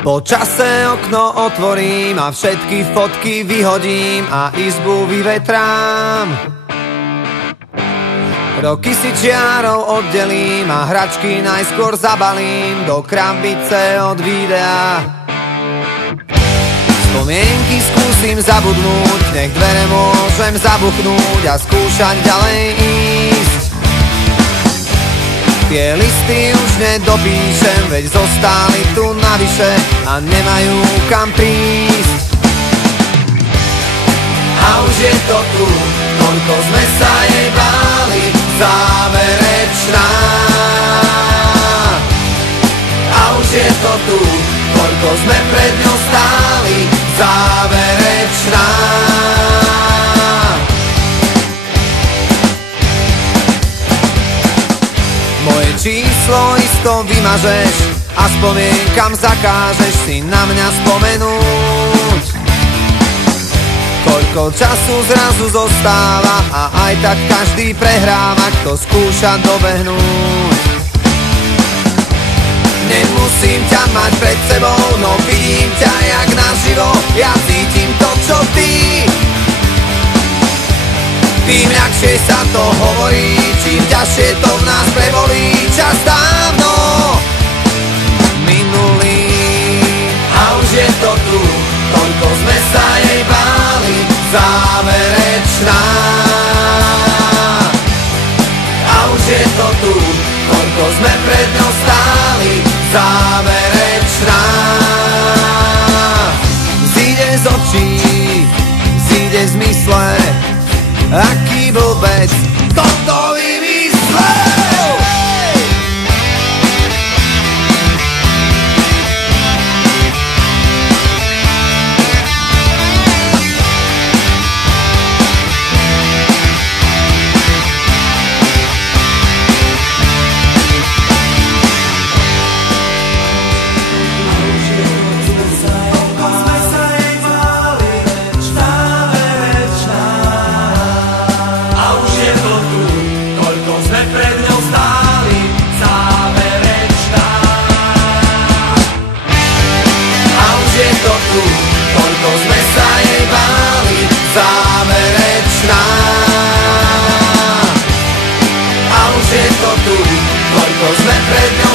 Po čase okno otvorím a všetky fotky vyhodím a izbu vyvetrám. Roky si čiarou oddelím a hračky najskôr zabalím do krabice od videa. Spomienky skúsim zabudnúť, nech dvere môžem zabuchnúť a skúšať ďalej ísť. Tie listy už nedopíšem, veď zostali tu navyše a nemajú kam prísť. A už je to tu, koľko sme sa jej báli, záverečná. A už je to tu, koľko sme pred ňou stáli, záverečná. Moje číslo isto vymažeš a spomienkam zakážeš si na mňa spomenúť. Koľko času zrazu zostáva a aj tak každý prehráva, kto skúša dobehnúť. Nemusím ťa mať pred sebou, no vidím ťa jak naživo, ja cítim to, čo ty. Tým ľahšie sa to hovorí, čím ťažšie to v nás prebolí. Čas dávno minulý a už je to tu, toľko sme sa jej báli, záverečná. A už je to tu, koľko sme pred ňou stáli, záverečná. Zíde z očí, zíde z mysle, aký blbec toto vymyslel. Koľko sme sa jej báli, záverečná. A už je to tu, koľko sme pred ňou